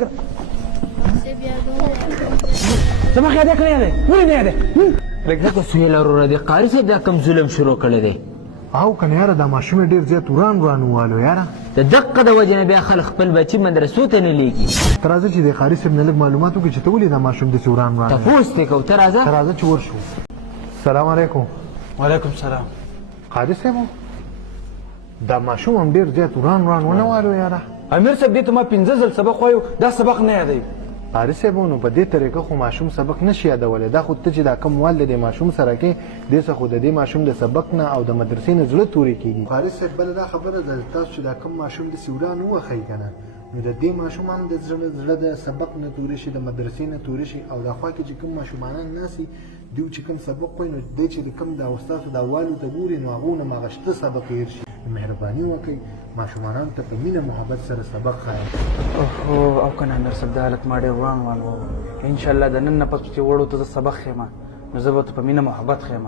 کړه زما خیال کړی دی ولې نه دی لکه سهیل وروره دی قاري صاحب دا کوم ظلم شروع کړی دی او کنه یاره دا ماشوم ډېر زیات وران ووالو یاره د دقه د وجې نه بیا خلک خپل بچي مدرسو ته نه لیږي ته راځه چې د قاري صاحب نه لږ معلومات وکړي چې ته ولې دا ماشوم داسې وران تپوس دې کوو ته راځه ته راځه چې ورشو سلام علیکم وعلیکم سلام قاري صاحب دا ماشوم هم ډېر زیات وران ونه والو یاره امیر صاحب دې ته ما 15 ځل سبق وایو دا سبق نه یادوي قاري صاحب نو په دې طریقه خو ماشوم سبق نشي یادولی دا خو ته چې دا کم وال د ماشوم سره کې دې څه خو د دې ماشوم د سبق نه او د مدرسې نه زړه تورې کېږي قاري صاحب بله دا خبره ده تاسو چې دا کم ماشوم داسې وران ووښئ که نه نو د دې ماشوم هم د زړه د سبق نه تورې شي د مدرسې نه تورې شي او دا خوا کې چې کوم ماشومانان ناستي دوی چې کوم سبق وایي نو دی چې د کوم د استادو دا والو ته ګوري نو هغو نه هغه شته سبق هېر شي مهرباني وکړئ ماشومانانو ته په مینه محبت سره سبق ښایئ اوهو او که نه امیر صاحب دا حالت ما ډېر وران و انشاءالله د نن نه پس چې وړو ته زه سبق ښیم نو زه به ته په مینه محبت ښیم